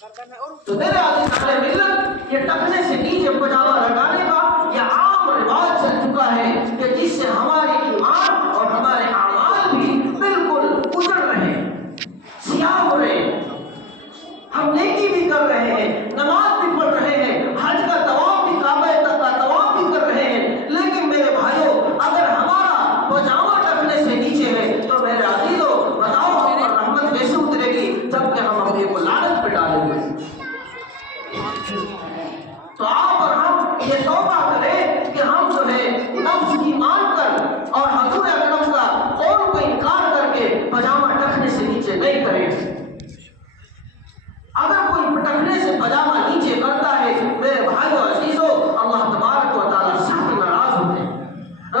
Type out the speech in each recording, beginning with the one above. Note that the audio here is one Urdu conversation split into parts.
تو میرے عزیز اہل ملت، یہ ٹکنے سے نیچے پجامہ لگانے کا یہ عام رواج چل چکا ہے کہ جس سے ہمارے ایمان اور ہمارے اعمال بھی بالکل اجڑ رہے ہیں، سیاہ ہو رہے ہیں۔ ہم نیکی بھی کر رہے ہیں، نماز بھی پڑھ رہے ہیں، حج کا طواف بھی، کعبہ تک کا طواف بھی کر رہے ہیں، لیکن میرے بھائیوں اگر ہمارا پجامہ ٹکنے سے نیچے ہے تو میرے عزیزوں بتاؤ ہم پر رحمت کیسے اترے گی جب کہ ہم اپنے کو لعنت پہ ڈالیں گے۔ تو آپ اور ہم یہ توبہ کریں کہ ہم جو ہے نفس کی مان کر اور حضور اکرم کا قول کو انکار کر کے پجامہ ٹکنے سے نیچے نہیں کریں۔ اگر کوئی ٹکنے سے پجامہ نیچے کرتا ہے میرے بھائیوں عزیزوں، اللہ تبارک و تعالیٰ سخت ناراض ہوتے ہیں۔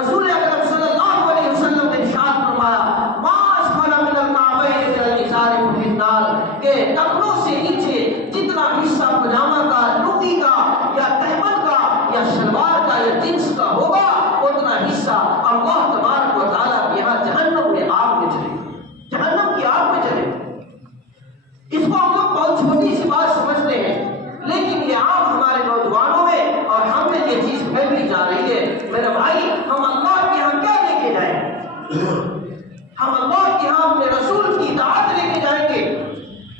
رسول اکرم صلی اللہ علیہ وسلم نے ارشاد فرمایا ما اسفل من الکعبین من الازار ففی النار، کہ ٹکنوں سے نیچے جتنا حصہ پجامہ کا، لنگی کا یا تہمد کا یا شلوار کا یا جنس کا ہوگا اتنا حصہ اللہ تبارک و تعالیٰ کے یہاں جہنم میں آگ میں جلے گا، جہنم کی آگ میں جلے گا۔ اس کو ہم لوگ بہت چھوٹی سی بات سمجھتے ہیں، لیکن یہ عام ہمارے نوجوانوں میں اور ہم میں یہ چیز پھیلتی جا رہی ہے۔ میرے بھائی ہم اللہ کے ہم کیا لے کے جائیں؟ ہم اللہ کے ہاں اپنے رسول کی اطاعت لے کے جائیں گے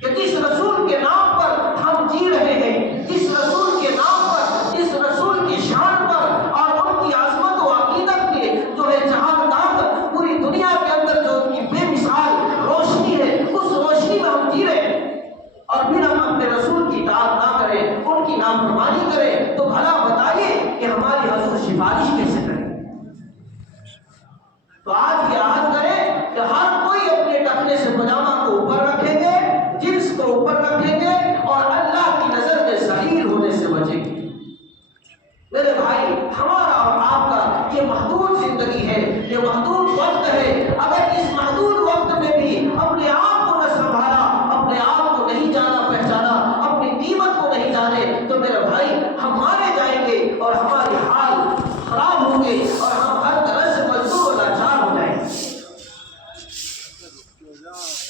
کہ جس رسول کے نام پر ہم جی رہے ہیں، جس رسول کے نام پر، جس رسول کی شان پر اور ان کی عظمت و عقیدت کے جو ہے جہاد پوری دنیا کے اندر جو ان کی بے مثال روشنی ہے اس روشنی میں ہم جی رہے ہیں، اور پھر ہم اپنے رسول کی اطاعت نہ کریں، ان کی نافرمانی کریں، تو بھلا بتائیے کہ ہماری حضور سفارش کیسے کریں؟ تو آج یہ عہد کریں کہ ہر کوئی اپنے ٹکنے سے پجامہ کو اوپر رکھیں گے، جنس کو اوپر رکھیں گے اور اللہ کی نظر میں ذلیل ہونے سے بچیں گے۔ میرے بھائی ہمارا اور آپ کا یہ محدود زندگی ہے، یہ محدود وقت ہے، اگر اس محدود وقت میں بھی اپنے آپ کو نہ سنبھالا، اپنے آپ کو نہیں جانا پہچانا، اپنی قیمت کو نہیں جانے، تو میرے بھائی ہم مارے جائیں گے اور ہمارے حال خراب ہوں گے اور ہم ہر طرح سے مجبور و لاچار ہو جائیں گے۔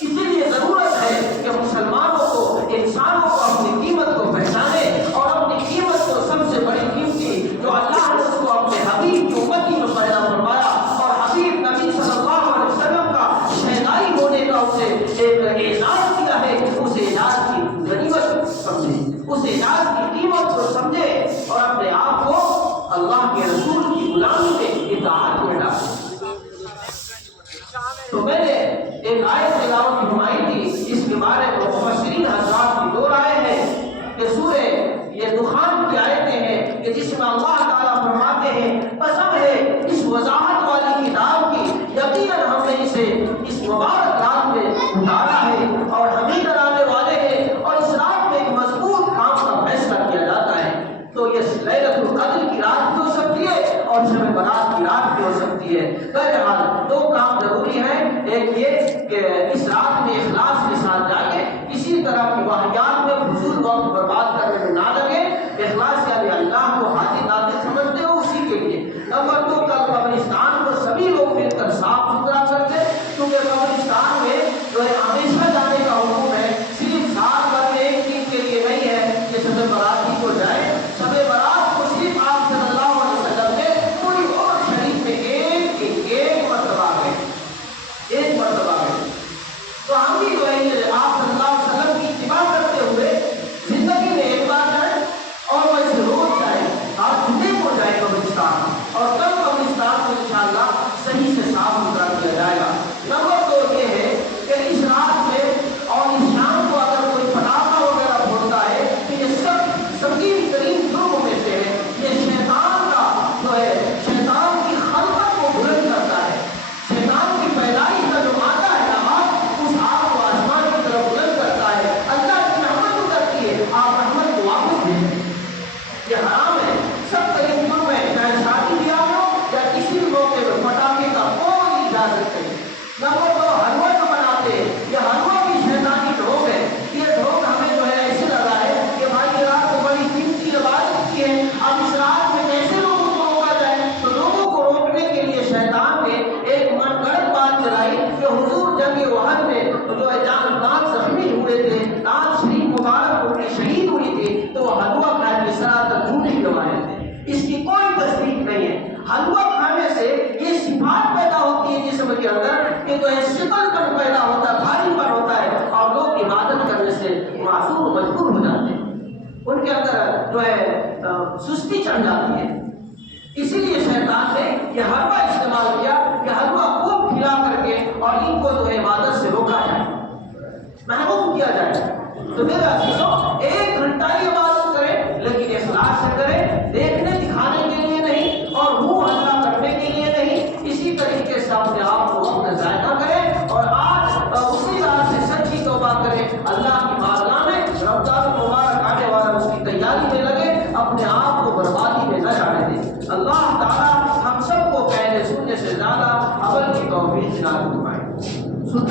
اسی لیے ضرورت ہے کہ مسلمانوں کو، انسانوں کو اپنی قیمت کو پہچانے اور اپنی قیمت کو سب سے بڑی قیمتی جو اللہ نے اس کو اپنے حبیب کی امتی میں پیدا فرمایا اور حبیب نبی صلی اللہ علیہ وسلم کا شہدائی ہونے کا اسے ایک اعزاز کیا ہے، اس اعزاز کی غنیمت سمجھے، اس اعزاز کی قیمت کو سمجھے اور اپنے آپ کو اللہ کے رسول کی غلامی میں اطاعت میں ڈالے۔ تو میں نے ایک آیت تلاوت فرمائی تھی، اس کے بارے میں مفسرین حضرات کی دو رائے ہیں کہ سورہ یہ دخان کی آیتیں ہیں کہ جس میں اللہ تعالیٰ فرماتے ہیں قسم ہے اس وضاحت والی کتاب کی، یقیناً ہم نے اسے اس مبارک رات میں اتارا ہے اور ہم ہی ڈرانے والے ہیں، اور اس رات میں ایک مضبوط کام کا فیصلہ کیا جاتا ہے۔ تو یہ لیلۃ القدر کی رات بھی ہو سکتی ہے اور شب برات کی رات بھی ہو سکتی ہے۔ بہرحال دو کام ضروری ہیں، ایک یہ کہ اس رات میں اخلاص کے ساتھ جائیں، کسی طرح کی واہیات میں فضول وقت برباد کرنے میں نہ لگے، اخلاص یعنی اللہ کو حاجی ناظر سمجھتے ہو اسی کے لیے۔ نمبر دو، کل قبرستان کو سبھی لوگ مل کر صاف ستھرا کر دیں، کیونکہ قبرستان میں جو ہے ہمیشہ جانے کا حکم ہے، صرف سال بھر میں ایک دن کے لیے نہیں ہے کہ شب براتی کو جائے۔ شب برات کو صرف آپ صلی اللہ علیہ وسلم نے پوری عمر شریف میں ایک مرتبہ گئے، ایک مرتبہ گئے۔ تو ہم بھی جو ہے آپ صلی اللہ علیہ وسلم کی اتباع کرتے ہوئے زندگی میں ایک بار جائیں معصور مجبور ہو جاتے ہیں، ان کے اندر جو ہے سستی چڑھ جاتی ہے۔ اسی لیے شیطان نے یہ حلوہ استعمال کیا کہ حلوہ خوب کھلا کر کے اور ان کو جو ہے عبادت سے روکا جائے، محروم کیا جائے۔ تو میرے عزیزوں، 1 گھنٹہ ہی عبادت کریں لیکن اخلاص سے کریں، دیکھنے دکھانے کے لیے نہیں اور منہ ہلکا کرنے کے لیے نہیں۔ اسی طریقے سے اپنے آپ کو وقت ضائع نہ کریں اور آج اسی رات سے سچی توبہ کریں، اللہ کی بارگاہ میں رمضان المبارک آنے والا اس کی تیاری میں لگے، اپنے آپ کو بربادی میں نہ جانے دیں۔ اللہ تعالیٰ ہم سب کو کہنے سننے سے زیادہ عمل کی توفیق عطا فرمائے۔ سنت